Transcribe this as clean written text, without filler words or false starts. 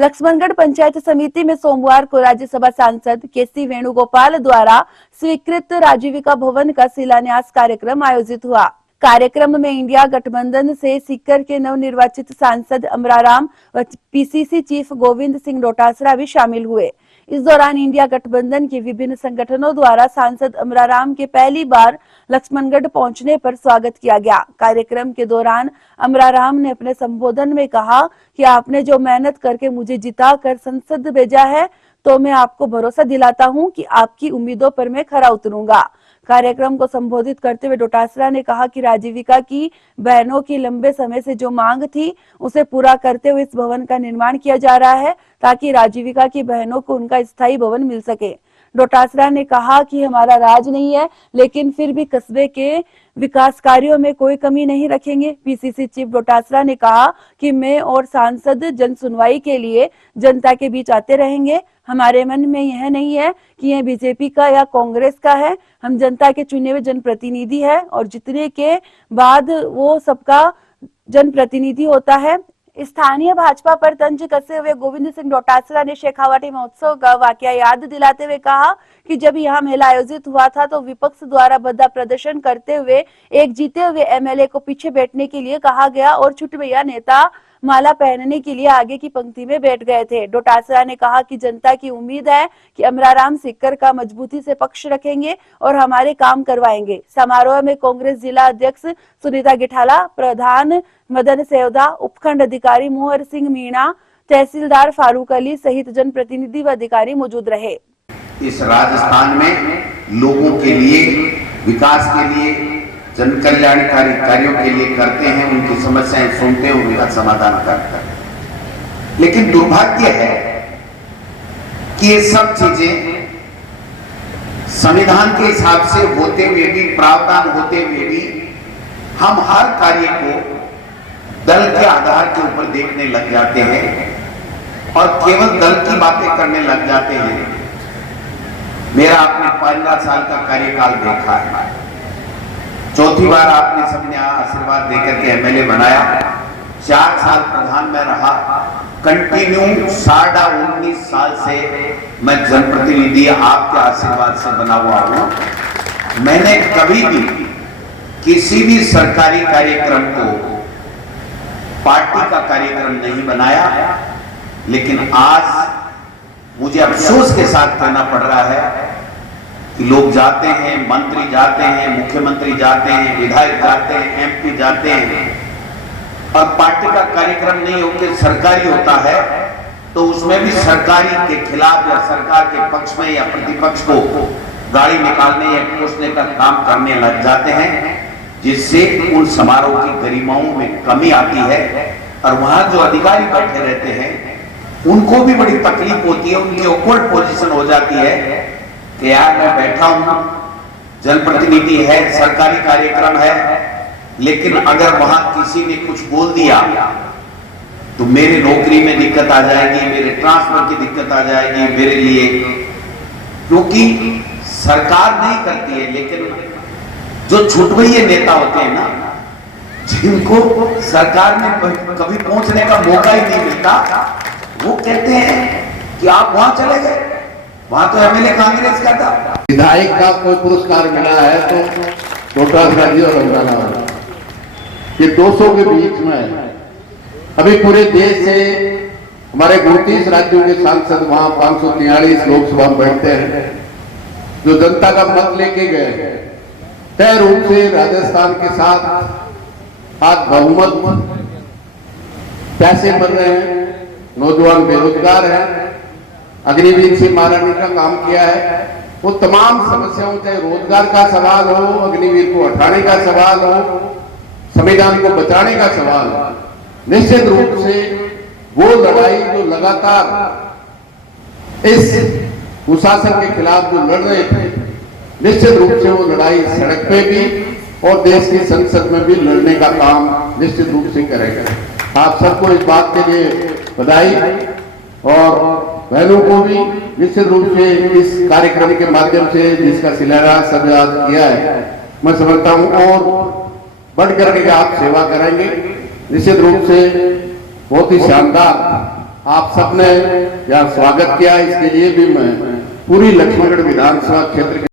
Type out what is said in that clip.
लक्ष्मणगढ़ पंचायत समिति में सोमवार को राज्यसभा सांसद केसी वेणुगोपाल द्वारा स्वीकृत राजीविका भवन का शिलान्यास कार्यक्रम आयोजित हुआ। कार्यक्रम में इंडिया गठबंधन से सीकर के नवनिर्वाचित सांसद अमराराम व पीसीसी चीफ गोविंद सिंह डोटासरा भी शामिल हुए। इस दौरान इंडिया गठबंधन के विभिन्न संगठनों द्वारा सांसद अमराराम के पहली बार लक्ष्मणगढ़ पहुंचने पर स्वागत किया गया। कार्यक्रम के दौरान अमराराम ने अपने संबोधन में कहा कि आपने जो मेहनत करके मुझे जिता कर संसद भेजा है, तो मैं आपको भरोसा दिलाता हूं कि आपकी उम्मीदों पर मैं खरा उतरूंगा। कार्यक्रम को संबोधित करते हुए डोटासरा ने कहा कि राजीविका की बहनों की लंबे समय से जो मांग थी, उसे पूरा करते हुए इस भवन का निर्माण किया जा रहा है, ताकि राजीविका की बहनों को उनका स्थायी भवन मिल सके। डोटासरा ने कहा कि हमारा राज नहीं है, लेकिन फिर भी कस्बे के विकास कार्यों में कोई कमी नहीं रखेंगे। पीसीसी चीफ डोटासरा ने कहा कि मैं और सांसद जन सुनवाई के लिए जनता के बीच आते रहेंगे। हमारे मन में यह नहीं है कि यह बीजेपी का या कांग्रेस का है। हम जनता के चुने हुए जनप्रतिनिधि है और जितने के बाद वो सबका जनप्रतिनिधि होता है। स्थानीय भाजपा पर तंज कसे हुए गोविंद सिंह डोटासरा ने शेखावाटी महोत्सव का वाकया याद दिलाते हुए कहा कि जब यहां मेला आयोजित हुआ था तो विपक्ष द्वारा भद्दा प्रदर्शन करते हुए एक जीते हुए एमएलए को पीछे बैठने के लिए कहा गया और छुटभैया नेता माला पहनने के लिए आगे की पंक्ति में बैठ गए थे। डोटासरा ने कहा कि जनता की उम्मीद है कि अमराराम सीकर का मजबूती से पक्ष रखेंगे और हमारे काम करवाएंगे। समारोह में कांग्रेस जिला अध्यक्ष सुनीता गिठाला, प्रधान मदन सेवदा, उपखंड अधिकारी मोहर सिंह मीणा, तहसीलदार फारूक अली सहित जनप्रतिनिधि व अधिकारी मौजूद रहे। इस राजस्थान में लोगों के लिए, विकास के लिए, जन कल्याणकारी कार्यों के लिए करते हैं, उनकी समस्याएं सुनते हैं, उनका समाधान करते हैं। लेकिन दुर्भाग्य है कि ये सब चीजें संविधान के हिसाब से होते हुए भी, प्रावधान होते हुए भी, हम हर कार्य को दल के आधार के ऊपर देखने लग जाते हैं और केवल दल की बातें करने लग जाते हैं। मेरा आपने 15 साल का कार्यकाल देखा है। चौथी बार आपने सबने आशीर्वाद देकर के एमएलए बनाया। 4 साल प्रधान में रहा। कंटिन्यू 19.5 साल से मैं जनप्रतिनिधि आपके आशीर्वाद से बना हुआ हूं। मैंने कभी भी किसी भी सरकारी कार्यक्रम को पार्टी का कार्यक्रम नहीं बनाया, लेकिन आज मुझे अफसोस के साथ कहना पड़ रहा है कि लोग जाते हैं, मंत्री जाते हैं, मुख्यमंत्री जाते हैं, विधायक जाते हैं, एमपी जाते हैं और पार्टी का कार्यक्रम नहीं होकर सरकारी होता है, तो उसमें भी सरकारी के खिलाफ या सरकार के पक्ष में या प्रतिपक्ष को गाड़ी निकालने या कोसने का काम करने लग जाते हैं, जिससे उन समारोह की गरिमाओं में कमी आती है और वहां जो अधिकारी बैठे रहते हैं उनको भी बड़ी तकलीफ होती है। उनकी ऑकवर्ड पोजीशन हो जाती है कि यार मैं बैठा हूं, जनप्रतिनिधि है, सरकारी कार्यक्रम है, लेकिन अगर वहां किसी ने कुछ बोल दिया तो मेरी नौकरी में दिक्कत आ जाएगी, मेरे ट्रांसफर की दिक्कत आ जाएगी मेरे लिए, क्योंकि सरकार नहीं करती है। लेकिन जो छुटभैये नेता होते हैं ना, जिनको सरकार में कभी पहुंचने का मौका ही नहीं मिलता, वो कहते हैं कि आप वहां चले गए, वहां तो एमएलए कांग्रेस का था। विधायक का कोई पुरस्कार मिला है तो डोटासरा जी और अमराराम, ये 200 के बीच में अभी पूरे देश से हमारे 29 राज्यों के सांसद वहां 543 लोकसभा में बैठते हैं, जो जनता का मत लेके गए। तय रूप से राजस्थान के साथ आज बहुमत, पैसे मिल रहे हैं, नौजवान बेरोजगार हैं, अग्निवीर से महारानी का काम किया है। वो तमाम समस्याओं, चाहे रोजगार का सवाल हो, अग्निवीर को हटाने का सवाल हो, संविधान को बचाने का सवाल हो, निश्चित रूप से वो लड़ाई जो लगातार इस कुशासन के खिलाफ जो लड़ रहे थे, निश्चित रूप से वो लड़ाई सड़क पे भी और देश की संसद में भी लड़ने का काम निश्चित रूप से करेगा। आप सबको इस बात के लिए बधाई और बहनों को भी निश्चित रूप से इस कार्यक्रम के माध्यम से जिसका शिलान्यास आज किया है, मैं समझता हूं और बढ़ करके आप सेवा करेंगे। निश्चित रूप से बहुत ही शानदार आप सबने यहाँ स्वागत किया, इसके लिए भी मैं पूरी लक्ष्मणगढ़ विधानसभा क्षेत्र के